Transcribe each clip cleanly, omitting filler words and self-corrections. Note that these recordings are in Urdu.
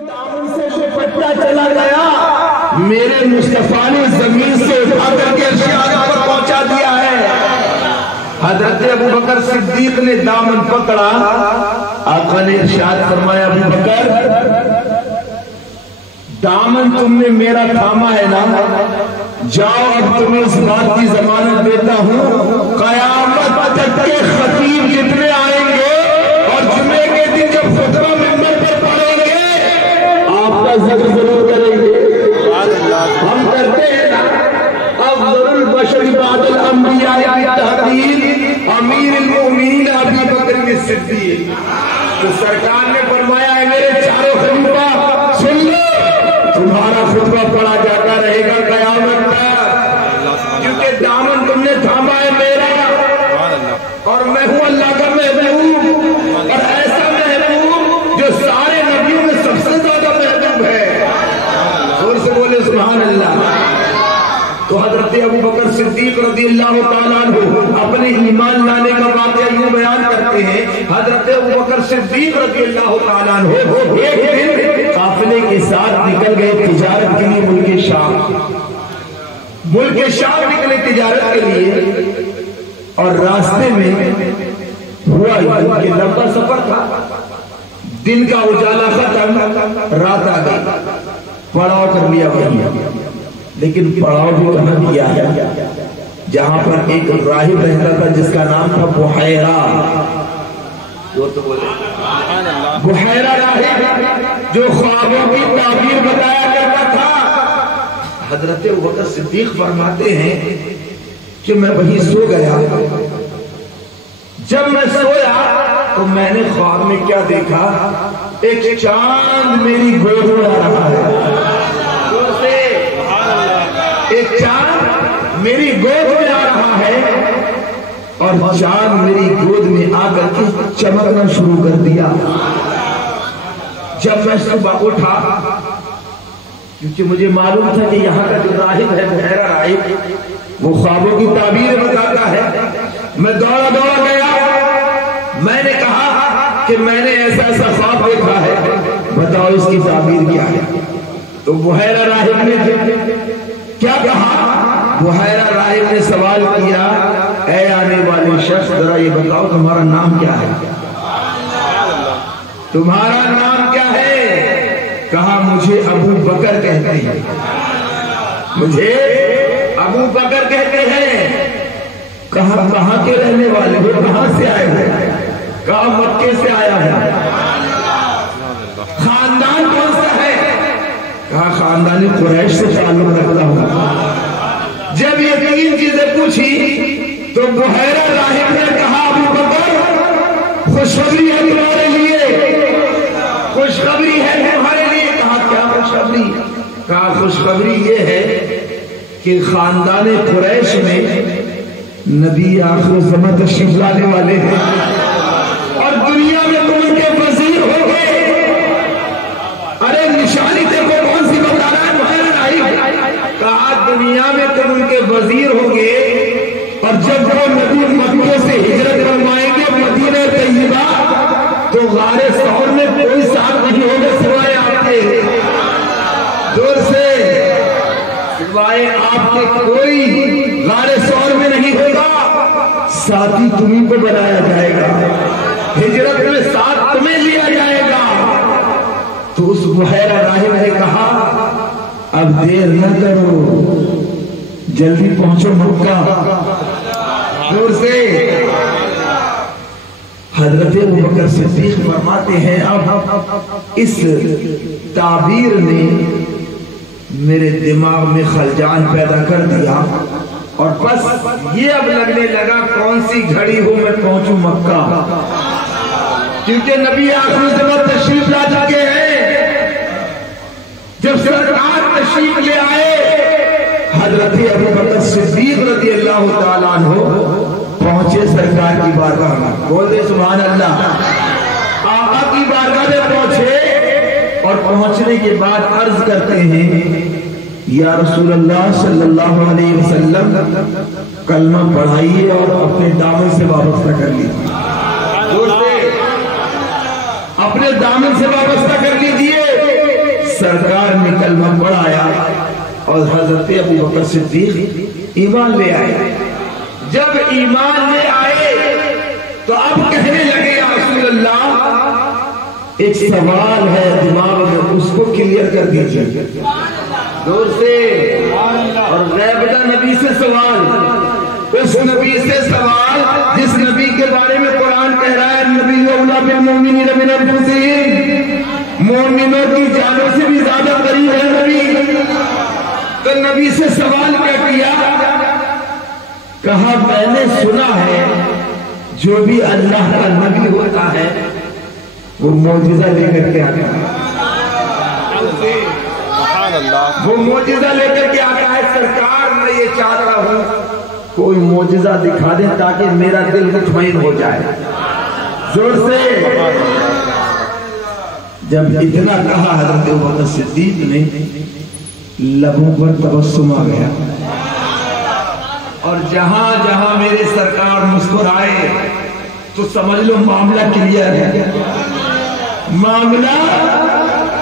دامن سے دوپٹہ چلا گیا، میرے مصطفیٰ نے زمین سے اٹھا کر کے ارشاد پر پہنچا دیا ہے۔ حضرت ابوبکر صدیق نے دامن پکڑا، آقا نے ارشاد فرمایا ابوبکر دامن تم نے میرا تھاما ہے نا، جاؤ اب تمہیں اس بات کی ضمانت دیتا ہوں، قیامت تک کے خطیب جتنے آئیں گے اور جمعے کے دن جب خطبہ منبر پر پڑھیں گے آپ کا ذکر ضرور کریں گے۔ ہم کرتے ہیں نا افضل البشر بعد الانبیاء بالتحدید امیر المؤمنین ابی بکر الصدیق، تو سرکار نے فرمایا ہے میرے چاروں خلیفہ سن لو، تمہارا خطبہ پڑھا جاتا رہے گا قیامت تک، کیونکہ دامن تم نے تھاما ہے میرا، اور میں ہوں اللہ کا محبوب، اور ایسا محبوب جو سارے نبیوں میں سب سے زیادہ محبوب ہے۔ زور سے بولے سبحان اللہ۔ تو حضرت ابوبکر صدیق رضی اللہ تعالیٰ عنہ اپنے ایمان لانے کا واقعہ یوں بیان کرتے ہیں، حضرت ابوبکر صدیق رضی اللہ تعالیٰ عنہ ایک دن قافلے کے ساتھ نکل گئے تجارت کے لیے ملک شام نکلے تجارت کے لیے، اور راستے میں ہوا کہ لمبا سفر تھا، دن کا اجالا ختم، رات آ گئی، پڑاؤ کر لیا وہی، لیکن پڑاؤ بھی کہاں کیا ہے جہاں پر ایک راہب رہتا تھا جس کا نام تھا بحیرہ، جو تو بولے بحیرہ راہب جو خوابوں کی تعبیر بتایا کرتا تھا۔ حضرت ابوبکر صدیق فرماتے ہیں کہ میں وہیں سو گیا، جب میں سویا تو میں نے خواب میں کیا دیکھا، ایک چاند میری گود میں آ رہا ہے، ایک چاند میری گود میں آ رہا ہے، اور چاند میری گود میں آ کر کے چمکنا شروع کر دیا۔ جب میں صبح اٹھا، کیونکہ مجھے معلوم تھا کہ یہاں کا جو راہب ہے بحیرہ راہب وہ خوابوں کی تعبیر بتاتا ہے، میں دوڑا گیا، میں نے کہا کہ میں نے ایسا ایسا خواب دیکھا ہے، بتاؤ اس کی تعبیر کیا ہے۔ تو بحیرہ راہب نے کیا کہا، بحیرہ راہب نے سوال کیا، اے آنے والے شخص ذرا یہ بتاؤ تمہارا نام کیا ہے، تمہارا نام کیا ہے؟ کہا مجھے ابو بکر کہتے ہیں، مجھے ابو بکر کہتے ہیں۔ کہا کہاں کے رہنے والے ہو، کہاں سے آئے ہو؟ کہا مکے سے آیا ہے۔ خاندان کون سا ہے؟ کہا خاندان قریش سے تعلق رکھتا ہوں۔ جب یہ تین چیزیں پوچھی تو بحیرہ راہب نے کہا ابو بکر خوشخبری ہے تمہارے لیے، خوشخبری ہے تمہارے لیے۔ کہا کیا خوشخبری؟ کہا خوشخبری یہ ہے کہ خاندان قریش میں نبی آخر الزمان تشریف لانے والے ہیں، اور دنیا میں تم ان کے وزیر ہو گے۔ ارے نشانی دیکھو کون سی بتا رہا ہے بحیرہ راہب؟ کہا دنیا میں تم ان کے وزیر ہو گے، اور جب وہ نبی مکے سے ہجرت فرمائیں گے مدینہ طیبہ تو غار ثور میں کوئی ساتھ نہیں ہوگا سوائے آپ کے، دور سے سوائے آپ کے کوئی غار ثور میں نہیں ہوگا، ساتھی تمہیں کو بنایا جائے گا، ہجرت میں ساتھ تمہیں لیا جائے گا۔ تو اس بحیرہ راہب نے کہا اب دیر نہ کرو، جلدی پہنچو مکہ، دور سے۔ حضرت ابوبکر صدیق فرماتے ہیں اب اس تعبیر نے میرے دماغ میں خلجان پیدا کر دیا، اور بس یہ اب لگنے لگا کون سی گھڑی ہو میں پہنچوں مکہ، کیونکہ نبی آخر الزمان تشریف لا چکے ہیں۔ جب سرکار تشریف لے آئے، حضرت ابوبکر صدیق رضی اللہ تعالیٰ عنہ پہنچے سرکار کی بارگاہ میں، بولے سبحان اللہ، آقا کی بارگاہ میں پہنچے، اور پہنچنے کے بعد عرض کرتے ہیں یا رسول اللہ صلی اللہ علیہ وسلم کلمہ پڑھائیے اور اپنے دامن سے وابستہ کر لیجیے، اپنے دامن سے وابستہ کر لیجیے۔ کلمہ پڑھایا اور حضرت ابو بکر صدیق ایمان لے آئے. جب ایمان لے آئے تو اب کہنے لگے یا رسول اللہ ایک سوال ہے دماغ میں, اس کو کلیئر کر دیجیے دور سے. اور غیبدہ نبی سے سوال, اس نبی سے سوال جس نبی کے بارے میں قرآن کہہ رہا ہے نبی اولا بالمؤمنین من انفسہم, مومنوں کی جانوں سے بھی زیادہ قریب ہے نبی. تو نبی سے سوال کیا کیا, کہا میں نے سنا ہے جو بھی اللہ کا نبی ہوتا ہے وہ معجزہ لے کر کے آتا ہے, وہ معجزہ لے کر کے آتا ہے. سرکار میں یہ چاہ رہا ہوں کوئی معجزہ دکھا دے تاکہ میرا دل مطمئن ہو جائے. زور سے جب اتنا کہا حضرت ابوبکر صدیق نے لبوں پر تبسم آ گیا, اور جہاں جہاں میرے سرکار مسکرائے تو سمجھ لو معاملہ کلیئر ہے, معاملہ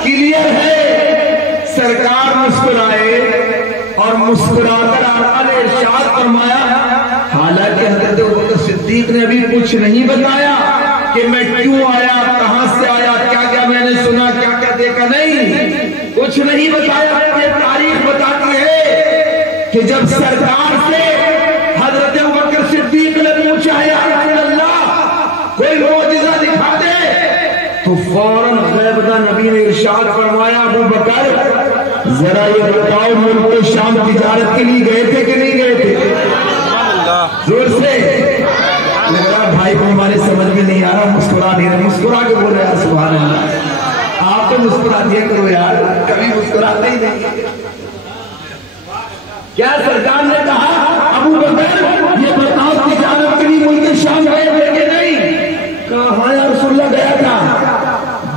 کلیئر ہے. سرکار مسکرائے اور مسکرا کر آقا نے ارشاد فرمایا, حالانکہ حضرت ابوبکر صدیق نے ابھی کچھ نہیں بتایا کہ میں کیوں آیا, کہاں سے آیا, کیا کیا میں نے سنا, کیا کیا دیکھا, نہیں کچھ نہیں بتایا. یہ تاریخ بتاتی ہے کہ جب سرکار سے حضرت ابوبکر صدیق نے پوچھا یا رسول اللہ کوئی معجزہ دکھا دے, تو فوراً غیبدہ نبی نے ارشاد فرمایا ابو بکر ذرا یہ بتاؤ ملک شام تجارت کے لیے گئے تھے کہ نہیں گئے تھے. زور سے میرا بھائی کو ہمارے سمجھ میں نہیں آ رہا, مسکرا نہیں رہا, مسکرا کے بول رہے ہیں سبحان اللہ. آپ تو مسکرا دیا کرو یار, کبھی مسکراتے ہی نہیں. کیا سرکار نے کہا ابو بکر یہ بتاؤ تجارت کے لیے ملک شام گئے تھے کہ نہیں, کہا ہاں یا رسول اللہ گیا تھا.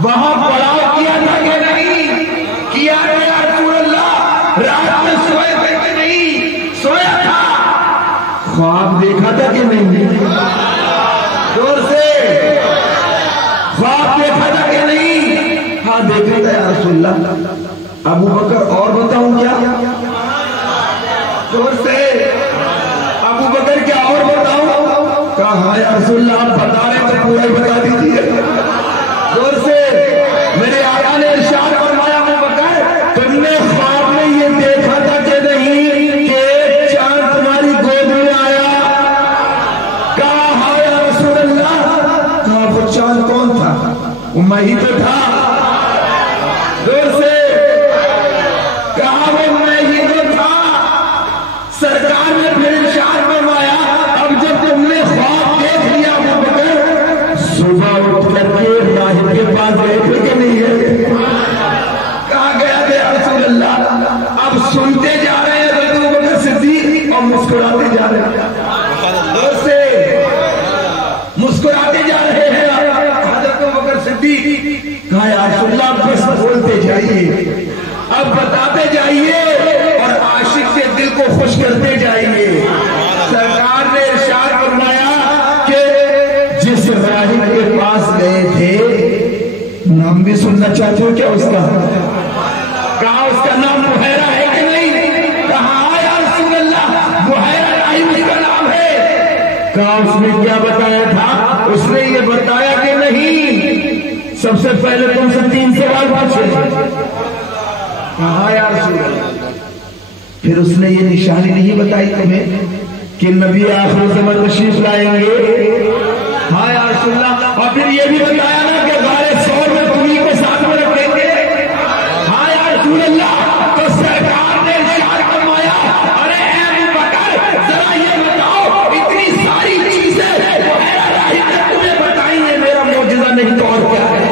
وہاں پڑاؤ کیا تھا کہ نہیں کیا تھا یا رسول اللہ, رات میں سوئے تھے کہ نہیں سویا تھا, خواب دیکھا تھا کہ نہیں, دور سے خواب دیکھا تھا کہ نہیں, ہاں دیکھا تھا یا رسول اللہ. ابو بکر اور بتاؤں کیا, دور سے ابو بکر کیا اور بتاؤں, کہا ہاں یا رسول اللہ آپ بتا رہے تو پورا ہی بتا دیجیے. دور سے میرے آقا نے ارشاد فرمایا ابو بکر تم نے خواب میں یہ دیکھا تھا کہ نہیں کہ چاند تمہاری گود میں آیا, کہا ہاں یا رسول اللہ. کہا وہ چاند کون تھا, وہ میں ہی تو تھا. دور سے کہا وہ میں ہی تو تھا. سرکار نے پھر ارشاد فرمایا اب جب تم نے خواب دیکھ لیا ابو بکر صبح اٹھ کر کے راہب کے پاس گئے تھے کہ نہیں گئے, کہا گیا تھے یا رسول اللہ. اب سنتے جا رہے ہیں حضرت ابوبکر صدیق اور مسکراتے جا رہے ہیں, دور سے مسکراتے جا رہے ہیں حضرت ابوبکر صدیق. کہا یا رسول اللہ بس بولتے جائیے, اب بتاتے جائیے اور عاشق کے دل کو خوش کرتے جائیے. سرکار نے ارشاد فرمایا کہ جس راہب کے پاس گئے تھے نام بھی سننا چاہتے ہو کیا اس کا, کہا اس کا نام بحیرہ ہے کہ نہیں, کہا یا رسول اللہ بحیرہ راہب کا نام ہے. کہا اس نے کیا بتایا تھا, اس نے یہ بتایا کہ نہیں سب سے پہلے تم سے 3 سوال پوچھے. کہا یا رسول اللہ. پھر اس نے یہ نشانی نہیں بتائی تمہیں کہ نبی آخر زمان تشریف لائیں گے, ہاں یا رسول اللہ. اور پھر یہ بھی بتایا نا کہ غار ثور میں تمہیں کو ساتھ میں رکھیں گے, ہاں یا رسول اللہ. تو سرکار نے ارشاد فرمایا ارے اے ابو بکر ذرا یہ بتاؤ اتنی ساری چیزیں میرا راہب نے تمہیں بتائی ہیں, میرا معجزہ نہیں تو اور کیا ہے.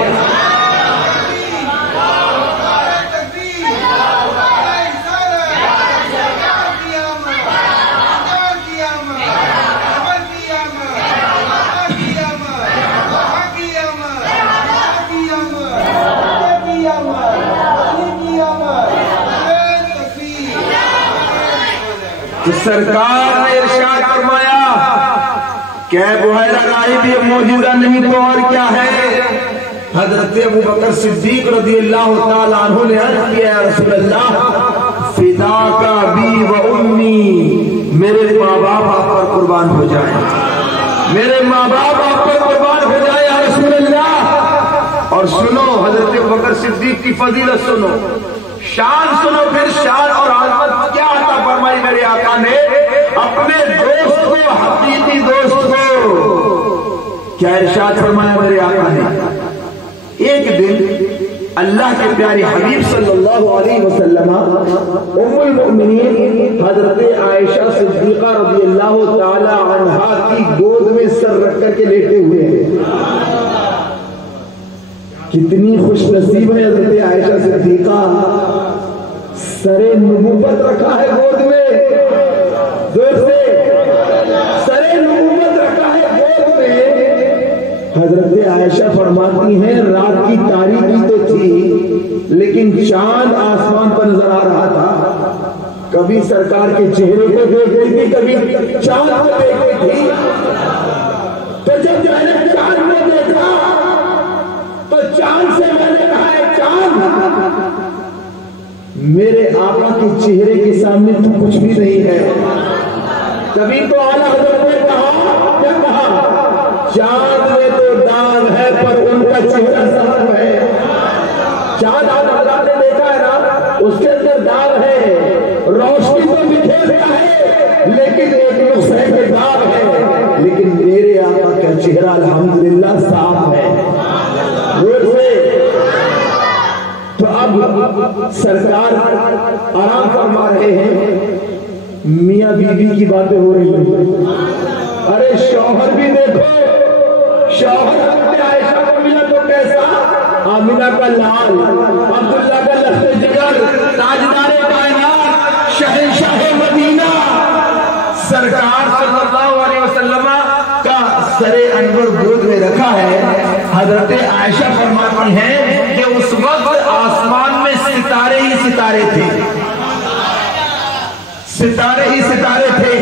سرکار نے ارشاد فرمایا کہ بحیرہ راہب یہ معجزہ نہیں تو اور کیا ہے. حضرت ابو بکر صدیق رضی اللہ تعالیٰ عنہ نے عرض کیا یا رسول اللہ فداک بی و امی، میرے ماں باپ آپ پر قربان ہو جائیں، میرے ماں باپ آپ پر قربان ہو جائیں یا رسول اللہ۔ اور سنو حضرت ابو بکر صدیق کی فضیلت سنو، شان سنو، پھر شان اور عظمت کیا عطا فرمائی میرے آقا نے اپنے دوست کو، حقیقی دوست کو کیا ارشاد فرمایا میرے آقا نے؟ ایک دن اللہ کے پیارے حبیب صلی اللہ علیہ وسلم ام المؤمنین حضرت عائشہ صدیقہ رضی اللہ تعالی عنہا کی گود میں سر رکھ کر کے لیٹے ہوئے ہیں۔ کتنی خوش نصیب ہے حضرت عائشہ صدیقہ، سر نبوت رکھا ہے گود میں، زور سے سر نبوت رکھا ہے گود میں۔ حضرت عائشہ فرماتی ہیں رات کی تاریکی تو تھی لیکن چاند آسمان پر نظر آ رہا تھا، کبھی سرکار کے چہرے کو دیکھتی تھی، کبھی چاند کو دیکھتی تھی۔ تو جب میں نے چاند کو دیکھا تو چاند سے میں نے کہا ہے چاند میرے آقا کے چہرے کے سامنے تو کچھ بھی نہیں ہے۔ کبھی تو اعلیٰ حضرت نے کہا، کیا کہا؟ چاند میں تو داغ ہے پر ان کا چہرہ صاف ہے۔ چاند حضرت نے دیکھا ہے نا، اس کے اندر داغ ہے، روشنی تو بکھیرتا ہے لیکن ایک نقصے کے داغ ہے، لیکن میرے آقا کا چہرہ الحمدللہ صاف ہے۔ تو اب سرکار آرام فرما رہے ہیں، میاں بیوی کی باتیں ہو رہی ہیں۔ ارے شوہر بھی دیکھو، شوہر حضرت عائشہ کو ملا تو کیسا؟ آمنہ کا لال، عبداللہ کا لخت جگر، تاجدار کائنات، شہنشاہ مدینہ، سرکار صلی اللہ علیہ وسلم کا سر انور گود میں رکھا ہے۔ حضرت عائشہ فرماتی ہیں کہ اس وقت آسمان میں ستارے ہی ستارے تھے، ستارے ہی ستارے تھے۔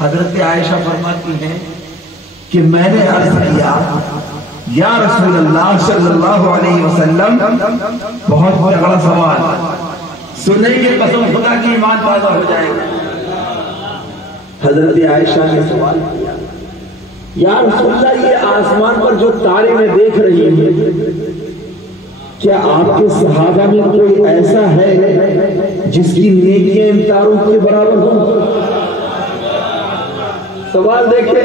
حضرت عائشہ فرماتی ہیں کہ میں نے عرض کیا یا رسول اللہ صلی اللہ علیہ وسلم بہت بڑا سوال، سنیں گے قسم خدا کی ایمان تازہ ہو جائے گا۔ حضرت عائشہ نے سوال کیا یا رسول اللہ یہ آسمان پر جو تارے میں دیکھ رہی ہیں کیا آپ کے صحابہ میں کوئی ایسا ہے جس کی نیکیاں ان تاروں کے برابر ہوں؟ سوال دیکھیں،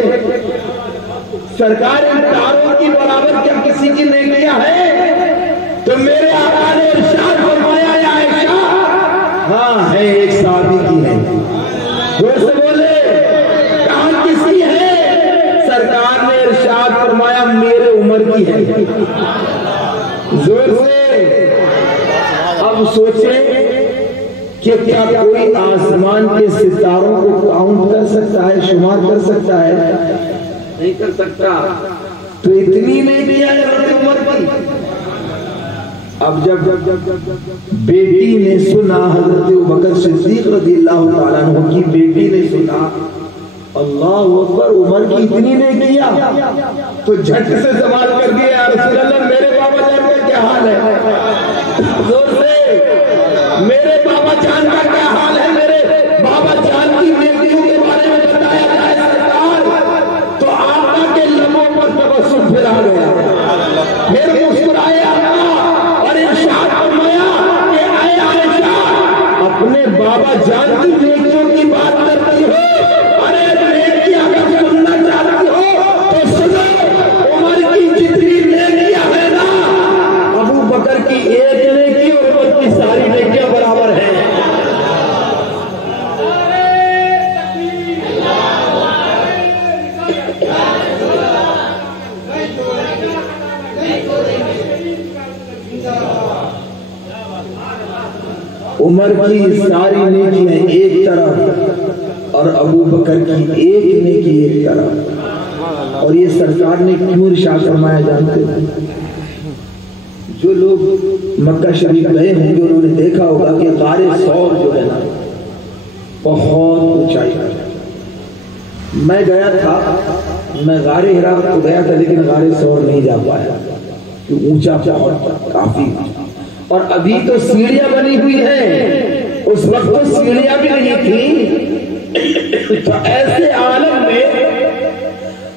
سرکار ان تاروں کی برابر کیا کسی کی نیکیاں ہے؟ تو میرے آقا نے ارشاد فرمایا یا عائشہ ہاں ہے، ایک صحابی کی ہے۔ زور سے بولے کہاں کس کی ہے؟ سرکار نے ارشاد فرمایا میرے عمر کی ہے۔ زور سے اب سوچیں کہ کیا کوئی آسمان کے ستاروں کو کاؤنٹ کر سکتا ہے، شمار کر سکتا ہے؟ نہیں کر سکتا۔ تو اتنی نہیں بھی ہے حضرت عمر کی۔ اب جب بیٹی نے سنا، حضرت ابوبکر صدیق رضی اللہ تعالیٰ عنہ کی بیٹی نے سنا اللہ اکبر عمر کی اتنی نے کیا تو جھٹ سے سوال کر دیا یا رسول اللہ میرے بابا جان کا کیا حال ہے؟ زور سے میرے بابا جان کا کیا حال ہے؟ میرے بابا جان کی نیکیوں کے بارے میں بتایا جائے سرکار تو آقا کے لبوں پر تبسم پھر آ گیا، پھر مسکرائے آقا اور ارشاد فرمایا کہ اے عائشہ اپنے بابا جان کی نیکیوں کی بات کرتی ہو؟ ارے نیکی اگر سننا چاہتی ہو تو سنو، عمر کی جتنی نیکیاں ہے نا ابو بکر کی ایک نیکی اور عمر کی ساری نیکیاں برابر ہیں۔ عمر کی ساری نیکیاں ایک طرف اور ابو بکر کی ایک نیکی ایک طرف۔ اور یہ سرکار نے کیوں ارشاد فرمایا جانتے ہیں؟ جو لوگ مکہ شریف گئے ہوں گے انہوں نے دیکھا ہوگا کہ غار ثور جو ہے نا بہت اونچائی ہے۔ میں گیا تھا، میں غار حرا کو گیا تھا لیکن غار ثور نہیں جا پایا تو اونچا بہت کافی، اور ابھی تو سیڑھیاں بنی ہوئی ہیں، اس وقت تو سیڑھیاں بھی نہیں تھی۔ تو ایسے عالم میں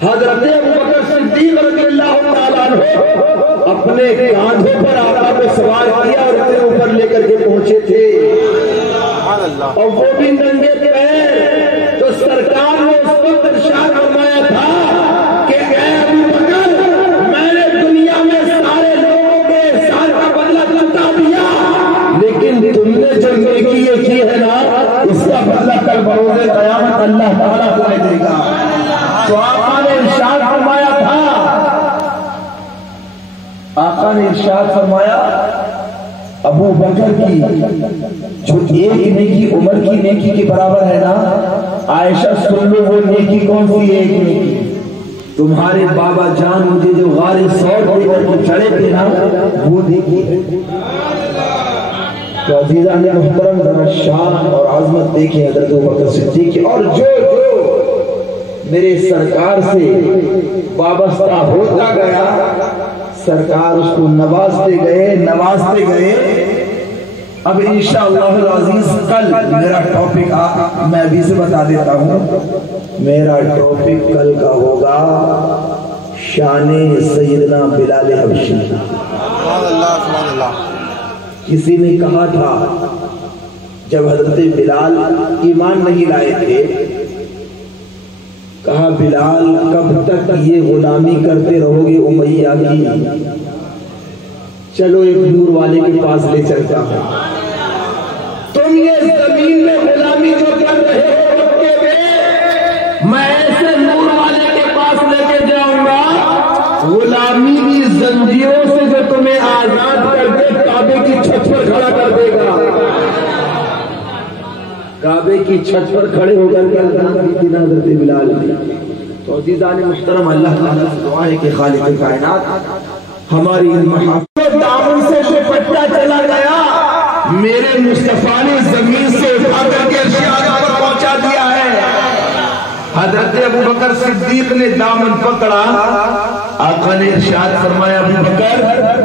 حضرت ابوبکر صدیق رضی اللہ تعالیٰ عنہ اپنے کاندھوں پر آقا کو سوار کیا اور اپنے اوپر لے کر کے پہنچے تھے، اور وہ بھی ننگے پیر۔ تو سرکار نے اس وقت ارشاد فرمایا تھا کہ اے ابوبکر، میں نے دنیا میں سارے لوگوں کے احسان کا بدلہ چکا دیا، لیکن تم نے جو نیکی یہ کی ہے نا، اس کا بدلہ کل بروز قیامت اللہ تعالیٰ تمہیں دے گا۔ تو آقا نے ارشاد فرمایا تھا، آقا نے ارشاد فرمایا ابو بکر کی جو ایک نیکی عمر کی نیکی کے برابر ہے نا، عائشہ سن لو وہ نیکی کون سی ہے؟ ایک نیکی تمہارے بابا جان مجھے جو غار ثور دے کر کے چڑھے تھے نا، وہ نیکی ہے۔ تو عزیزان محترم ذرا شان اور عظمت دیکھیں حضرت ابوبکر صدیق کی، اور جو میرے سرکار سے وابستہ ہوتا گیا سرکار اس کو نوازتے گئے۔ اب انشاءاللہ العزیز کل میرا ٹاپک میں ابھی سے بتا دیتا ہوں، میرا ٹاپک کل کا ہوگا شان سیدنا بلال حبشی۔ کسی نے کہا تھا جب حضرت بلال ایمان نہیں لائے تھے، کہا بلال کب تک یہ غلامی کرتے رہو گے امیہ کی؟ چلو ایک نور والے کے پاس لے چلتا ہوں، تم یہ زمین میں غلامی جو کر رہے ہو مکے میں، میں ایسے نور والے کے پاس لے کے جاؤں گا، غلامی کی زنجیروں سے جو تمہیں آزاد کر کے کعبے کی چھت پر کھڑا کر دے گا۔ کعبے کی چھت پر کھڑے ہو کر کے حضرت بلال نے۔ تو عزیزان محترم اللہ تعالیٰ سے دعا ہے کہ خالق کائنات ہماری ان محافظ دامن سے لپٹتا چلا گیا، میرے مصطفیٰ نے زمین سے اٹھا کر کے عرش اعلیٰ پر پہنچا دیا ہے۔ حضرت ابوبکر صدیق نے دامن پکڑا، آقا نے ارشاد فرمایا ابوبکر